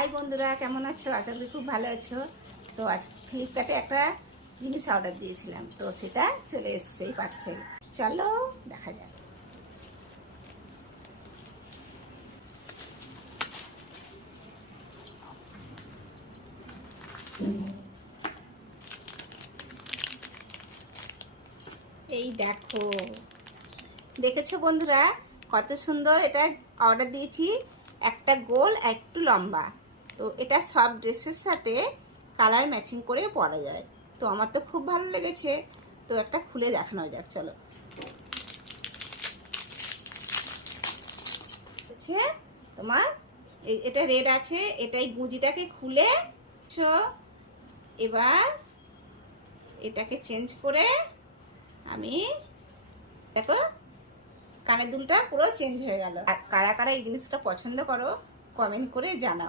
High বন্ধুরা, কেমন আছো? আশা করি খুব ভালো আছো। তো আজ ফ্লিপকার্টে একটা জিনিস অর্ডার দিয়েছিলাম, তো সেটা চলে এসছে এই পার্সেল। চলো দেখা যাক। এই দেখো, দেখেছো বন্ধুরা কত সুন্দর এটা অর্ডার দিয়েছি। একটা গোল একটু লম্বা, তো এটা সব ড্রেসের সাথে কালার ম্যাচিং করে পরা যায়। তো আমার তো খুব ভালো লেগেছে, তো একটা খুলে দেখানো যাক। চলো, হচ্ছে তোমার এটা রেড আছে, এটাই গুঁজিটাকে খুলে এবার এটাকে চেঞ্জ করে আমি দেখো কানের দুলটা পুরো চেঞ্জ হয়ে গেল। আর কারা কারা এই জিনিসটা পছন্দ করো কমেন্ট করে জানাও।